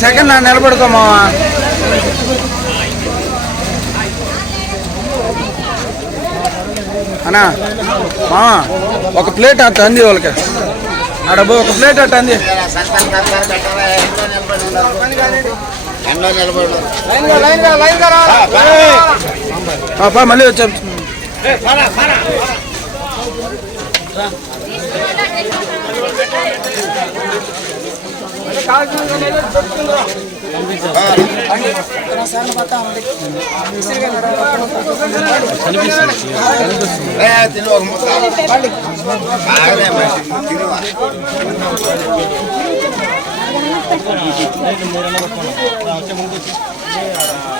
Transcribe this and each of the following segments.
Second నా నిలబడుకోమా అన్నా మా ఒక ప్లేట్ అట్ట అంది వాళ్ళకి అడబో ఒక ప్లేట్ అట్ట అంది మళ్ళీ వచ్చాం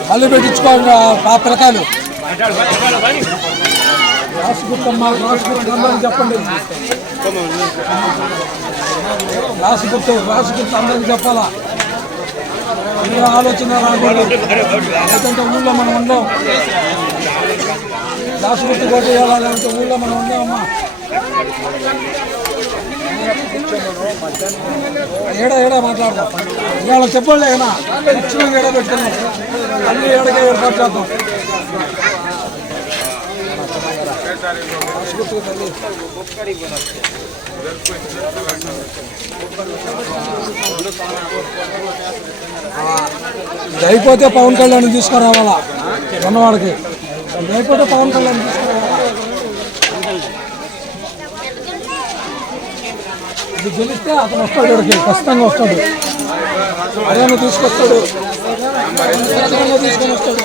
మళ్ళీ పెట్టించుకోండి ఆ పిల్లకాయలు రాసుగుర్తమ్మ చెప్పండి రాసుగుర్తు అందరికి చెప్పాలా ఇంకా ఆలోచన రాకూడదు ఎందుకంటే ఊళ్ళో మనం ఉందాం రాసుగుర్తు కోట వేయాలంటే ఊళ్ళో మనం ఉందామమ్మా ఏడా మాట్లాడదాం ఇవాళ చెప్పండి ఏనా ఇచ్చిన ఏడా పెట్టుకున్నాం అన్ని ఏడగా ఏర్పాటు చేద్దాం ఇది అయిపోతే పవన్ కళ్యాణ్ తీసుకురావాలా ఉన్నవాడికి ఇది అయిపోతే పవన్ కళ్యాణ్ తీసుకురావాలా ఇది గెలిస్తే అతను వస్తాడు ఇక్కడికి ఖచ్చితంగా వస్తాడు అరేనా తీసుకొస్తాడు తీసుకొని వస్తాడు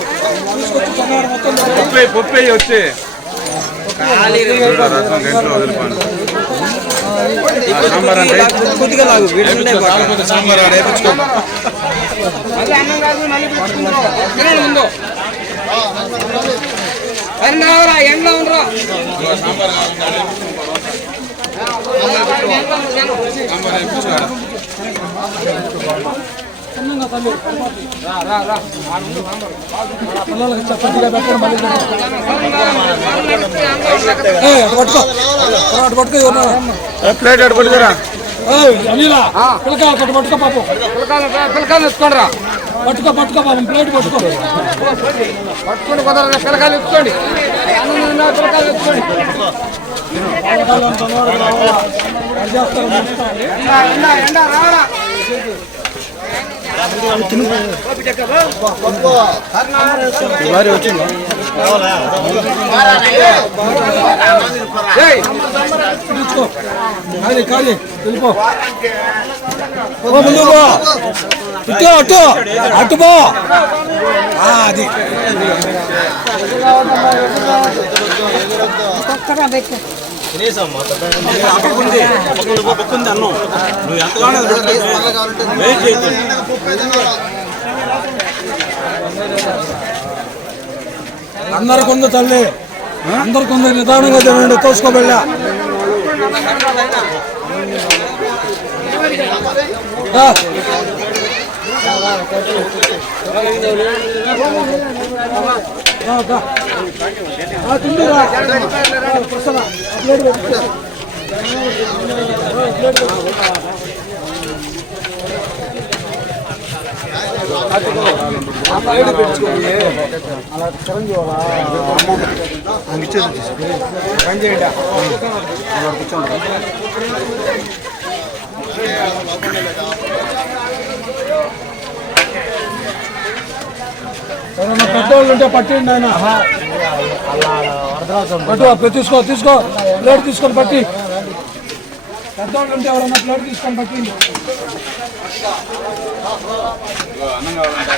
తీసుకొచ్చి జనాలు మొత్తం వచ్చి సాంబార్ ఎండ్లో ఉండరా పిల్లలకి చప్పటిగా పెట్టడం ప్లేట్ అటు పట్టుకురా అనిలా పిల్లకాయలు కట్టు పట్టుకో పాపం పిల్లకాయలు ఎత్తుకోండి రా పట్టుకో పాపం ప్లేట్ పట్టుకోండి కుదరదు పిల్లకాయలు ఎత్తుకోండి పిల్లకాయలు ఎత్తుకోండి వచ్చింది ఖాళీ వెళ్ళిపో ముందు అటు అటుపో అది అన్నం నువ్వు ఎంతగానో అందరికి ఉంది తల్లి అందరికి ఉంది నిదానంగా తినండి తోసుకోబెళ్ళా అలా చిరంజీవి ఇచ్చేది పని చేయండి కూర్చోండి ఎవరన్నా పెద్దవాళ్ళు ఉంటే పట్టిండి ఆయన పట్టు తీసుకో ప్లేట్ తీసుకొని పట్టి పెద్దవాళ్ళు ఉంటే ఎవరన్నా ప్లేట్ తీసుకొని పట్టింది అన్నం కావాలంటే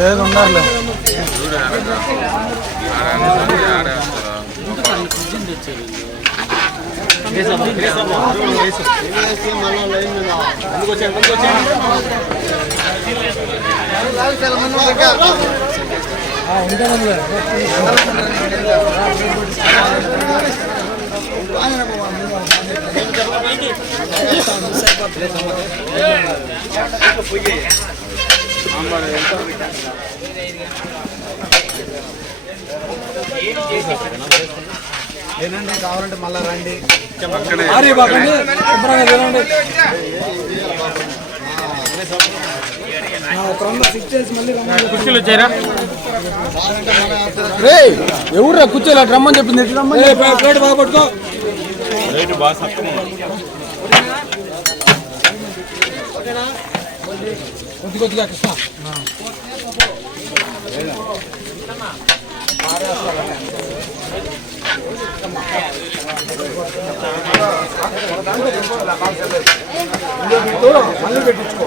ఏదో ఉండాలి ఏనండి కావాలంటే మళ్ళా రండి. కుర్చీలు వచ్చారా? ఎవరు కూర్చోలే అటు రమ్మని చెప్పింది. ఎటు రమ్మని ప్లేట్ బాగా పట్టుకో. కొద్ది కొద్దిగా కృష్ణ మళ్ళీ పెట్టించుకో.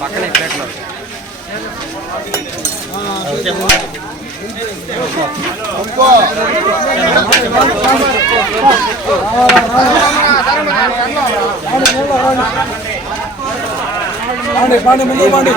పక్కన ప్లేట్లో పాండి ముందు పాండి.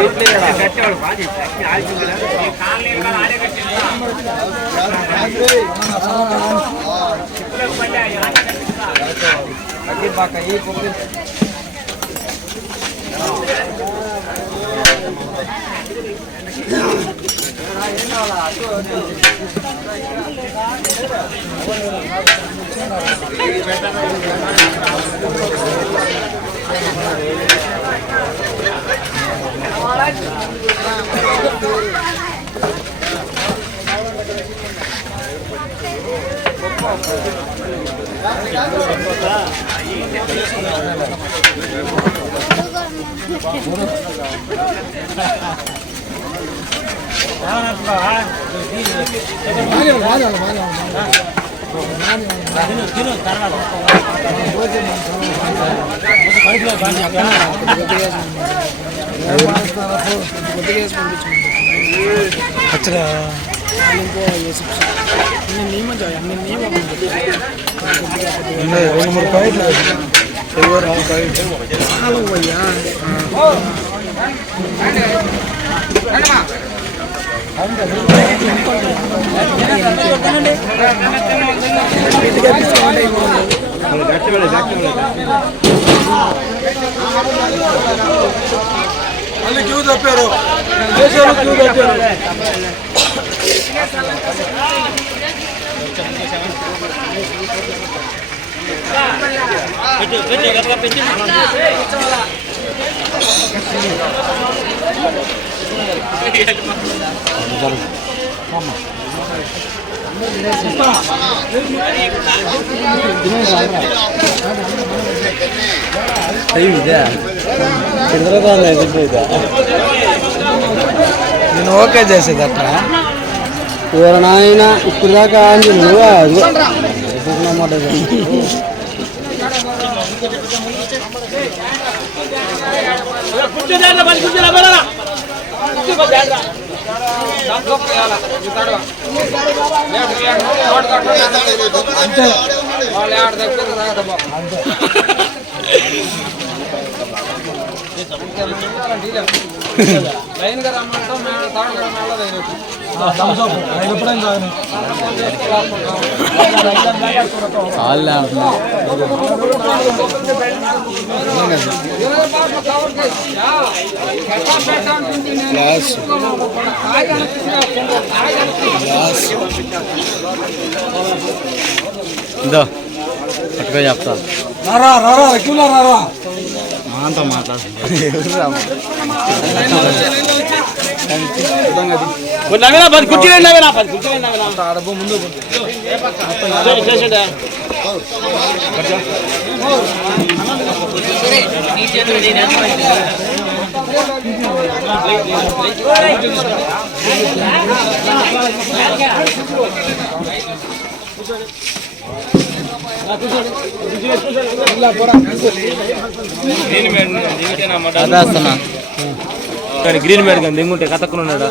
రెండు మూడు పాయింట్లు మళ్ళీ క్యూ తప్పారు. క్యూ తప్పారు. నేను ఓకే చేసేది అట్లా నాయన ఇప్పుడు దాకా మాట అంతే లైన్ గా రమ్మంటాం. పట్టుకో చెప్తా. రారా రారా క్యూలా రారా. అంతా మాట్లాడు ముందు గ్రీన్ మేడ్ దింగుంటే కథక్కున్నాడా